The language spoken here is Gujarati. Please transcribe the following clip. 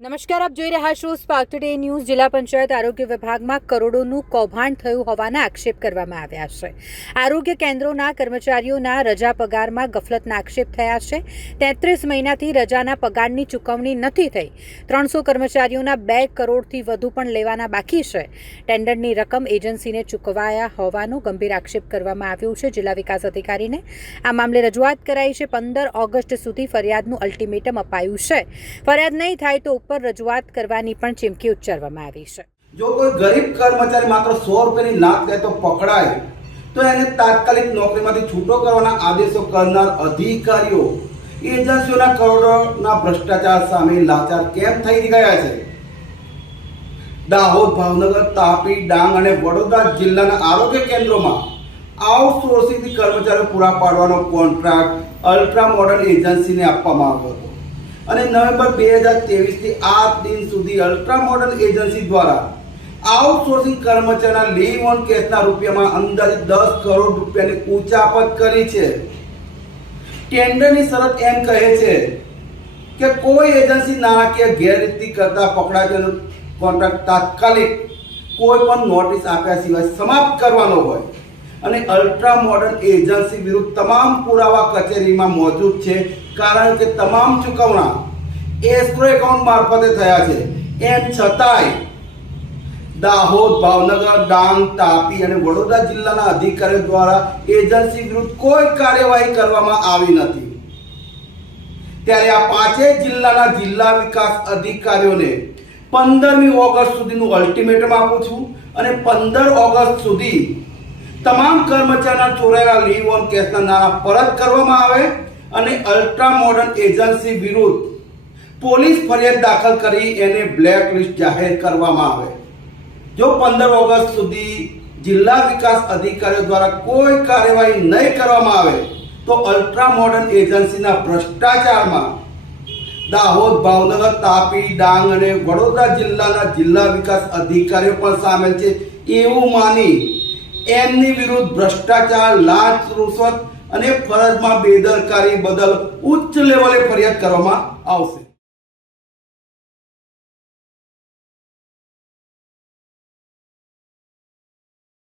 નમસ્કાર, આપ જોઈ રહ્યા છો સ્પાર્ક ટુડે ન્યૂઝ। જિલ્લા પંચાયત આરોગ્ય વિભાગમાં કરોડોનું કૌભાંડ થયું હોવાના આક્ષેપ કરવામાં આવ્યા છે। આરોગ્ય કેન્દ્રોના કર્મચારીઓના રજા પગારમાં ગફલતના આક્ષેપ થયા છે। 33 મહિનાથી રજાના પગારની ચૂકવણી નથી થઈ। 300 કર્મચારીઓના 2 કરોડથી વધુ પણ લેવાના બાકી છે। ટેન્ડરની રકમ એજન્સીને ચૂકવાયા હોવાનો ગંભીર આક્ષેપ કરવામાં આવ્યો છે। જિલ્લા વિકાસ અધિકારીને આ મામલે રજૂઆત કરાઈ છે। 15 ઓગસ્ટ સુધી ફરિયાદનું અલ્ટિમેટમ અપાયું છે। ફરિયાદ નહીં થાય તો पर रजूआत करवानी पण चीमकी उच्चारवामां आवी छे। जो कोई गरीब कर्मचारी मात्र 100 रुपयानी नाक दे तो पकड़ाय तो एने तात्कालिक नौकरीमांथी छूटो करवाना आदेशो करनार अधिकारीओ एजन्सीओना करोड़ोना भ्रष्टाचार सामे लाचार केम थई गया छे। दाहोद, भावनगर, तापी, डांग अने वडोदरा जिल्लाना आरोग्य केन्द्रोमां आउटसोर्सिंग कर्मचारीओ पूरा पाडवानो कोन्ट्राक्ट अल्ट्रा मॉडर्न एजन्सीने आपवामां આવ્યો હતો અને નવેમ્બર 2023 થી 8 દિન સુધી અલ્ટ્રા મોડર્ન એજન્સી દ્વારા આઉટસોર્સિંગ કર્મચારીના લીવ ઓન કેસના રૂપિયામાં અંદાજિત 10 કરોડ રૂપિયાની ઉચાપત કરી છે। ટેન્ડરની શરત એમ કહે છે કે કોઈ એજન્સી નાણાકીય ગેરરીતિ કરતા પકડાય તેનો કોન્ટ્રાક્ટ તાત્કાલિક કોઈ પણ નોટિસ આપ્યા સિવાય સમાપ્ત કરવાનો હોય અને અલ્ટ્રા મોડર્ન એજન્સી વિરુદ્ધ તમામ પુરાવા કચેરીમાં મौजूद છે કારણ કે તમામ ચૂકવણા એસ્ક્રો એકાઉન્ટ મારફતે થયા છે। એમ છતાંય દાહોદ, ભાવનગર, ડાંગ, તાપી અને વડોદરા જિલ્લાના અધિકારીઓ દ્વારા એજન્સી વિરુદ્ધ કોઈ કાર્યવાહી કરવામાં આવી નથી। ત્યારે આ પાંચેય જિલ્લાના જિલ્લા વિકાસ અધિકારીઓને 15મી ઓગસ્ટ સુધીનું અલ્ટિમેટમ આપું છું અને 15 ઓગસ્ટ સુધી તમામ કર્મચારીના ચોરાયેલા લીવ ઓન કેસના નાણાં પરત કરવામાં આવે અને અલ્ટ્રા મોડર્ન એજન્સી વિરુદ્ધ પોલીસ ફરિયાદ દાખલ કરી એને બ્લેક લિસ્ટ જાહેર કરવામાં આવે। જો 15 ઓગસ્ટ સુધી જિલ્લા વિકાસ અધિકારીઓ દ્વારા કોઈ કાર્યવાહી નહીં કરવામાં આવે તો અલ્ટ્રા મોડર્ન એજન્સીના ભ્રષ્ટાચારમાં દાહોદ, ભાવનગર, તાપી, ડાંગ અને વડોદરા જિલ્લાના જિલ્લા વિકાસ અધિકારીઓ પણ સામેલ છે એવું માની એમની વિરુદ્ધ ભ્રષ્ટાચાર, લાંચ, રૂશ્વત અને ફરજમાં બેદરકારી બદલ ઉચ્ચ લેવલે ફરિયાદ કરવામાં આવશે।